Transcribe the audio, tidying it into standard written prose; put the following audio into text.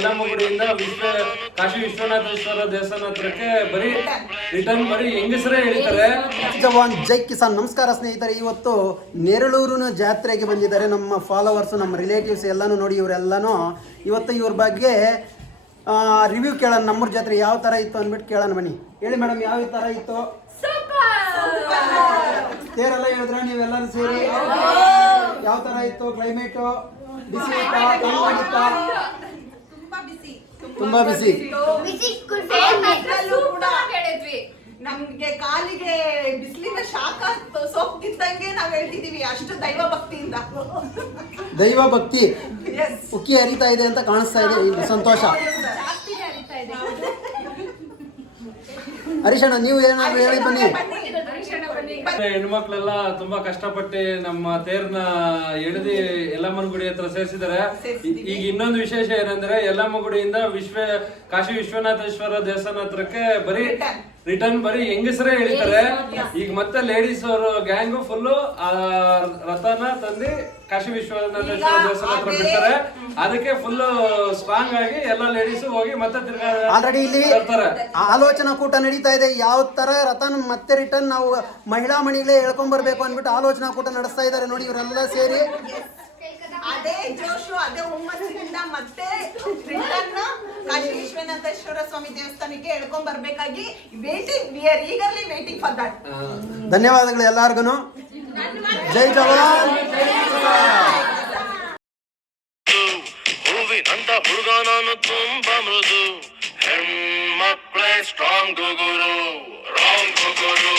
ಯಲ್ಲಮ್ಮಗುಡಿಯಿಂದ ಕಾಶಿ ವಿಶ್ವನಾಥೇಶ್ವರ ದೇವಸ್ಥಾನ ಹತ್ರಕ್ಕೆ ಬರೀ ರಿಟರ್ನ್ ಬರೀ ಹೆಂಗಸರೇ ಹೇಳ್ತಾರೆ. ಜವಾನ್ ಜೈ ಕಿಸಾನ್. ನಮಸ್ಕಾರ ಸ್ನೇಹಿತರೆ, ಇವತ್ತು ನೆರಳೂರಿನ ಜಾತ್ರೆಗೆ ಬಂದಿದ್ದಾರೆ ನಮ್ಮ ಫಾಲೋವರ್ಸು, ನಮ್ಮ ರಿಲೇಟಿವ್ಸ್ ಎಲ್ಲಾನು ನೋಡಿ. ಇವರೆಲ್ಲನೂ ಇವತ್ತು ಇವ್ರ ಬಗ್ಗೆ ರಿವ್ಯೂ ಕೇಳೋಣ. ನಮ್ಮೂರ ಜಾತ್ರೆ ಯಾವ ಥರ ಇತ್ತು ಅಂದ್ಬಿಟ್ಟು ಕೇಳೋಣ ಬನ್ನಿ. ಹೇಳಿ ಮೇಡಮ್, ಯಾವ ಥರ ಇತ್ತು? ತೇರೆಲ್ಲ ಹೇಳಿದ್ರ ನೀವೆಲ್ಲರೂ ಸೇರಿ? ಯಾವ ಥರ ಇತ್ತು ಕ್ಲೈಮೇಟು? ಬಿಸಿ ಇತ್ತಾ? ತಣ್ಣಗಿತ್ತಾ? ತುಂಬಾ ಬಿಸಿ. ನಮ್ಗೆ ಕಾಲಿಗೆ ಬಿಸಿಲಿನ ಶಾಖ ಸೋಕ್ಕಿದ್ದಂಗೆ ನಾವ್ ಹೇಳ್ತಿದೀವಿ, ಅಷ್ಟು ದೈವ ಭಕ್ತಿಯಿಂದ. ದೈವ ಭಕ್ತಿ ಉಕ್ಕಿ ಹರಿತಾ ಇದೆ ಅಂತ ಕಾಣಿಸ್ತಾ ಇದೆ. ಇಲ್ಲಿ ಸಂತೋಷ. ಹರೀಶಣ್ಣ, ನೀವು ಏನಾದ್ರು ಹೇಳಿ ಬನ್ನಿ. ಹೆಣ್ಮಕ್ಳೆಲ್ಲ ತುಂಬಾ ಕಷ್ಟಪಟ್ಟು ನಮ್ಮ ತೇರ್ನ ಎಳೆದಿ ಯಲ್ಲಮ್ಮನ ಗುಡಿ ಹತ್ರ ಸೇರಿಸಿದ್ದಾರೆ. ಈಗ ಇನ್ನೊಂದು ವಿಶೇಷ ಏನಂದ್ರೆ, ಯಲ್ಲಮ್ಮ ಗುಡಿಯಿಂದ ಕಾಶಿ ವಿಶ್ವನಾಥೇಶ್ವರ ದೇವಸ್ಥಾನ ಹತ್ರಕ್ಕೆ ಬರೀ ರಿಟರ್ನ್ ಬರೀ ಹೆಂಗಸರೇ ಹೇಳ್ತಾರೆ. ಈಗ ಮತ್ತೆ ಲೇಡೀಸ್ ಅವರು ಗ್ಯಾಂಗು ಫುಲ್ಲು ರಥನ ತಂದು ಕಾಶಿ ವಿಶ್ವನಾಥೇಶ್ವರ ದೇವಸ್ಥಾನ ಹತ್ರ ಬಿಡ್ತಾರೆ. ಅದಕ್ಕೆ ಫುಲ್ ಸ್ಟ್ರಾಂಗ್ ಆಗಿ ಎಲ್ಲ ಲೇಡೀಸ್ ಹೋಗಿ ಮತ್ತೆ ತಿರ್ಗಾ ಆಲ್ರೆಡಿ ಇಲ್ಲಿ ಆಲೋಚನಾ ಕೂಟ ನಡೀತಾ ಇದೆ. ಯಾವ ತರ ರಥನ ಮತ್ತೆ ರಿಟರ್ನ್ ನಾವು ಮಹಿಳಾ ಮಣಿಗಳೇ ಹೇಳ್ಕೊಂಡ್ ಬರ್ಬೇಕು ಅಂದ್ಬಿಟ್ಟು ಆಲೋಚನಾ ಕೂಟ ನಡೆಸ್ತಾ ಇದ್ದಾರೆ ನೋಡಿ ಇವರೆಲ್ಲ ಸೇರಿ. ಅದೇ ಜೋಶು, ಅದೇ ಹುಮ್ಮಸ್ಸಿನಿಂದ ಮತ್ತೆ ರಿಟರ್ನ್ ಕಾಶಿ ವಿಶ್ವನಾಥೇಶ್ವರ ಸ್ವಾಮಿ ದೇವಸ್ಥಾನಕ್ಕೆ ಹೇಳ್ಕೊಂಡ್ ಬರ್ಬೇಕಾಗಿ we are eagerly waiting for that. ಧನ್ಯವಾದಗಳು ಎಲ್ಲಾರ್ಗು. ಜೈ ಜವಾನ್. ಹೂವಿನಂತ ಹುಡುಗ ನಾನು ತುಂಬಾ ಮೃದು, ಹೆಣ್ಮಕ್ಳೇ ಸ್ಟ್ರಾಂಗ್ ಗುರು, ರಾಂಗ್ ಗುರು.